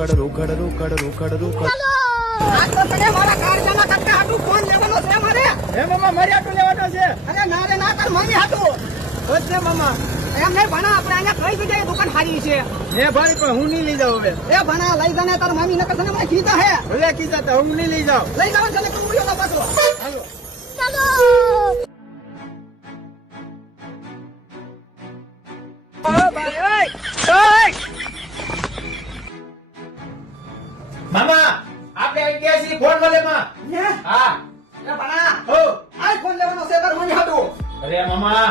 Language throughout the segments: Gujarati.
રોકડ રોકડ રોકડ રોકડ રોકડ આ તો તને મારા કારજાના કટકા હાટું ફોન લેવાનો છે મારે. હે મામા મારી આટલું લેવાનો છે. અરે ના રે ના, તાર મમ્મી હાટું. બસ છે મામા. એમ નહીં ભણા, આપણે અહીંયા કઈ જગ્યાએ દુકાન હારી છે. હે ભાઈ પણ હું નહીં લઈ જાઉં હવે. એ ભણા લઈ જાને, તાર મમ્મી નકર તને મને કીધા હે. ભલે કીધા તો હું નહીં લઈ જાઉં. લઈ જવાનું છે ને કુંડીઓ ના પાછો. હાલો. મામા આપણે આવી ગયા છીએ ફોન વાલેમાં. હે? હા. એ ભણા હો. આઈફોન લેવાનો છે તાર મમ્મી હાટું. અરે મામા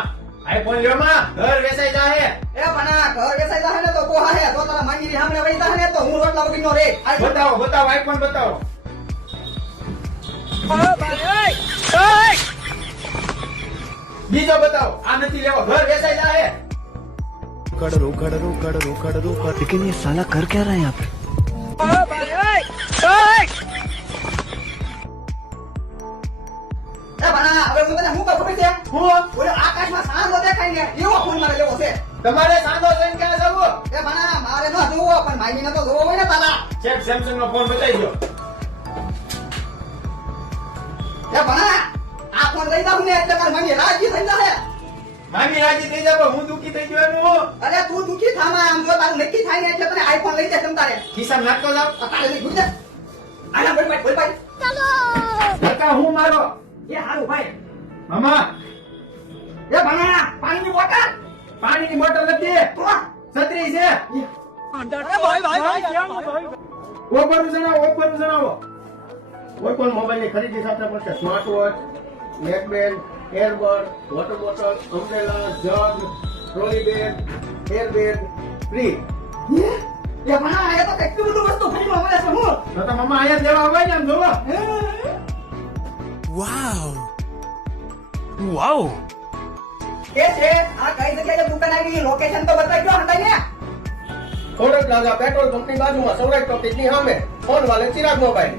આઈફોન લ્યો માં, ઘર વેચાઈ જાહે. એ ભણા ઘર વેચાઈ જાહે ને તો કોહા હે, તો તારા મમ્મી ની સામે વઈ જાહે ને તો હું રોટલા વગરનો રે. બતાવો બતાવો આઈફોન બતાવો. બીજો બતાવો. આ નથી લેવો, ઘર વેચાઈ જાહે. રોકડ રોકડ રોકડ રોકડ રોકડ लेकिन ये साला कर क्या रहा है यहाँ पे? એ ભણા હવે હું તને શું કહું ખબર છે? હું ઓલો આકાશમાં સાંધો દેખાય ને એવો ફોન મારે લેવો છે. તમારે સાંધો છે ક્યાં જવું? એ ભણા મારે ન જોવો પણ માયની ને તો જોવો હોય ને તારા. ચેક સેમસંગ નો ફોન બતાવી દો. એ ભણા આ ફોન લઈ જાવ ને એટલે તાર મમ્મી રાજી થઈ જાહે. મામી રાજી થઈ જાવ, હું દુખી થઈ ગયો એનું હું. અરે તું દુખી થામાં, આમ જો તારું નક્કી થાય ને એટલે તને આઈફોન લઈ દે તમ તારે. ખિસ્સામાં નાખતો જાવ. તારે લઈ ગુજે. આના બોલ ભાઈ. ધક્કા હું મારો. એ હારું ભાઈ. મામા એ ભણા પાણીની બોટલ. પાણીની બોટલ નથી, તો છત્રી છે. ઓફર જણાવો. કોઈ પણ મોબાઈલની ખરીદી સાથે પડશે smart watch, neckband, airbud, water bottle, umbrella, jug, trolley bag, air bag free. એ ભણા એ તો કેટલું બધું વસ્તુ ફ્રીમાં મળે છે. હું તો તો મામા અહીંયા લેવા આવે ને આમ જોવો. વાવ વાવ કે છે આ કઈ જગ્યાએ દુકાન આવી, લોકેશન તો બતાવી દો હંતાઈ ને. ફોરડ પ્લાઝા પેટ્રોલ પંપની બાજુમાં સૌરાષ્ટ્ર ટોકીઝની સામે ફોન વાલે ચિરાગ મોબાઈલ.